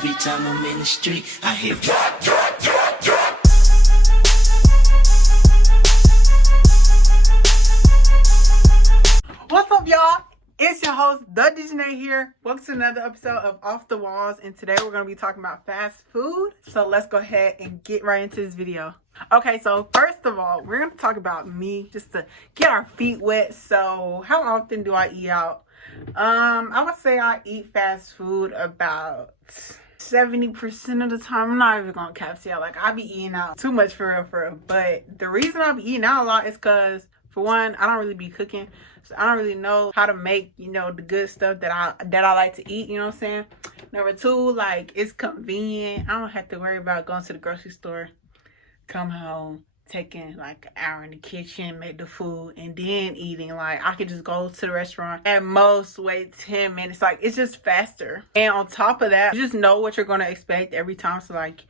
Every time I'm in the street, I hear drop, drop, drop, drop. What's up, y'all? It's your host, The Dejanay here. Welcome to another episode of Off the Walls, and today we're going to be talking about fast food. So let's go ahead and get right into this video. Okay, so first of all, we're going to talk about me, just to get our feet wet. So how often do I eat out? I would say I eat fast food about 70% of the time. I'm not even gonna cap you. Like, I be eating out too much for real. But the reason I be eating out a lot is because, for one, I don't really be cooking, so I don't really know how to make, you know, the good stuff that I like to eat. You know what I'm saying? Number two, like, it's convenient. I don't have to worry about going to the grocery store, come home, taking like an hour in the kitchen, make the food, and then eating. Like, I could just go to the restaurant, at most wait 10 minutes. Like, it's just faster. And on top of that, you just know what you're gonna expect every time. So like,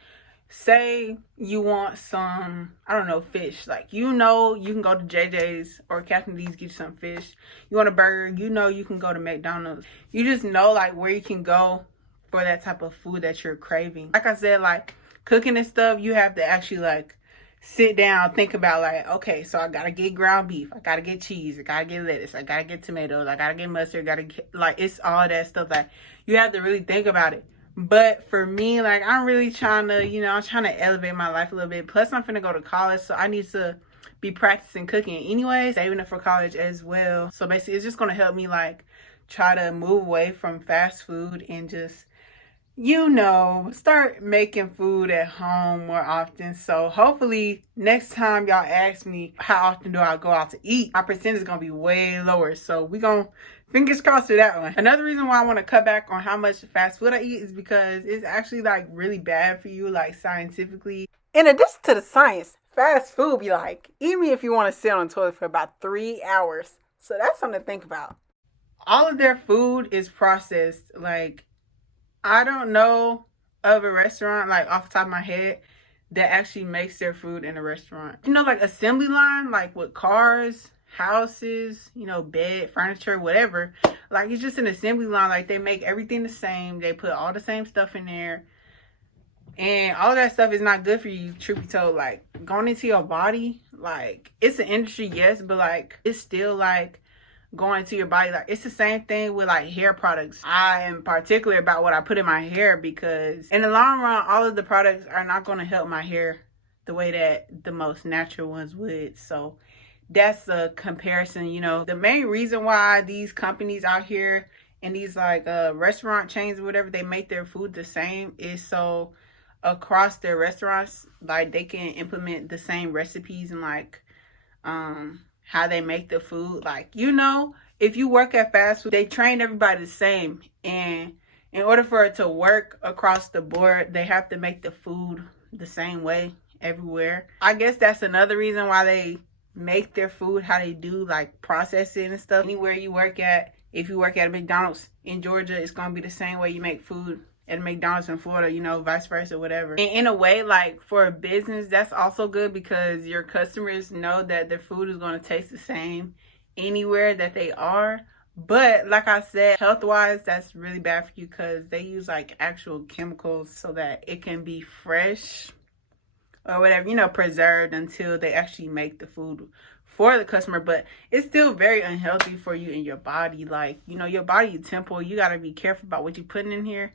say you want some, I don't know, fish. Like, you know, you can go to JJ's or Captain D's, get you some fish. You want a burger, you know, you can go to McDonald's. You just know like where you can go for that type of food that you're craving. Like I said, like cooking and stuff, you have to actually like sit down, think about like, okay, so I gotta get ground beef, I gotta get cheese, I gotta get lettuce, I gotta get tomatoes, I gotta get mustard, gotta get, like, it's all that stuff that you have to really think about it. But for me, like, I'm really trying to, you know, I'm trying to elevate my life a little bit. Plus, I'm finna go to college, so I need to be practicing cooking anyway, saving it for college as well. So basically, it's just gonna help me like try to move away from fast food and just, you know, start making food at home more often. So hopefully next time y'all ask me how often do I go out to eat, my percentage is gonna be way lower. So we gonna fingers crossed for that one. Another reason why I want to cut back on how much fast food I eat is because it's actually like really bad for you, like scientifically. In addition to the science, fast food be like, even if you want to sit on the toilet for about 3 hours. So that's something to think about. All of their food is processed. Like, I don't know of a restaurant, like off the top of my head, that actually makes their food in a restaurant. You know, like assembly line, like with cars, houses, you know, bed, furniture, whatever. Like, it's just an assembly line. Like, they make everything the same. They put all the same stuff in there. And all of that stuff is not good for you, truth be told. Like, going into your body, like, it's an industry, yes, but like, it's still like going to your body. Like, it's the same thing with like hair products. I am particular about what I put in my hair because in the long run, all of the products are not going to help my hair the way that the most natural ones would. So that's a comparison. You know, the main reason why these companies out here and these like restaurant chains or whatever, they make their food the same is so across their restaurants, like, they can implement the same recipes and like how they make the food. Like, you know, if you work at fast food, they train everybody the same, and in order for it to work across the board, they have to make the food the same way everywhere. I guess that's another reason why they make their food how they do, like process it and stuff. Anywhere you work at, if you work at a McDonald's in Georgia, it's gonna be the same way you make food at McDonald's in Florida, you know, vice versa, whatever. And in a way, like, for a business, that's also good because your customers know that their food is going to taste the same anywhere that they are. But like I said, health-wise, that's really bad for you because they use like actual chemicals so that it can be fresh or whatever, you know, preserved until they actually make the food for the customer. But it's still very unhealthy for you and your body. Like, you know, your body, your temple, you got to be careful about what you're putting in here.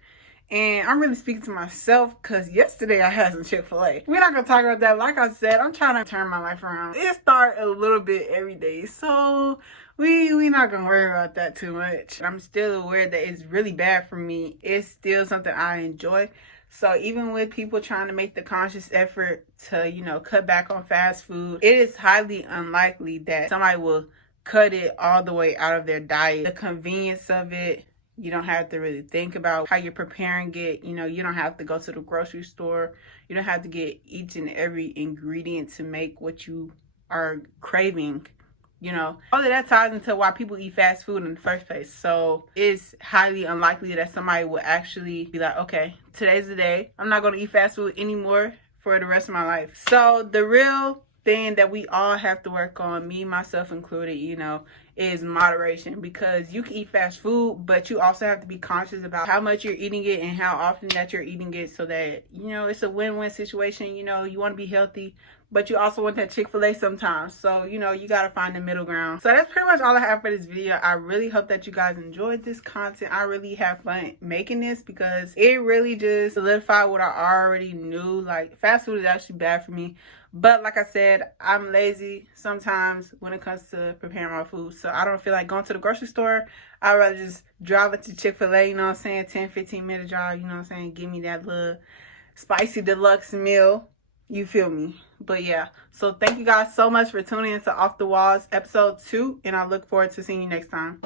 And I'm really speaking to myself because yesterday I had some Chick-fil-A. We're not going to talk about that. Like I said, I'm trying to turn my life around. It starts a little bit every day. So we not going to worry about that too much. I'm still aware that it's really bad for me. It's still something I enjoy. So even with people trying to make the conscious effort to, you know, cut back on fast food, it is highly unlikely that somebody will cut it all the way out of their diet. The convenience of it, you don't have to really think about how you're preparing it. You know, you don't have to go to the grocery store. You don't have to get each and every ingredient to make what you are craving. You know, all of that ties into why people eat fast food in the first place. So it's highly unlikely that somebody will actually be like, okay, today's the day. I'm not going to eat fast food anymore for the rest of my life. So the real thing that we all have to work on, me, myself included, you know, is moderation, because you can eat fast food, but you also have to be conscious about how much you're eating it and how often that you're eating it, so that, you know, it's a win-win situation. You know, you want to be healthy, but you also want that Chick-fil-A sometimes. So, you know, you got to find the middle ground. So that's pretty much all I have for this video. I really hope that you guys enjoyed this content. I really have fun making this because it really just solidified what I already knew. Like, fast food is actually bad for me. But like I said, I'm lazy sometimes when it comes to preparing my food. So I don't feel like going to the grocery store. I'd rather just drive it to Chick-fil-A, you know what I'm saying? 10, 15 minute drive, you know what I'm saying? Give me that little spicy deluxe meal. You feel me? But yeah, so thank you guys so much for tuning into Off the Walls episode 2. And I look forward to seeing you next time.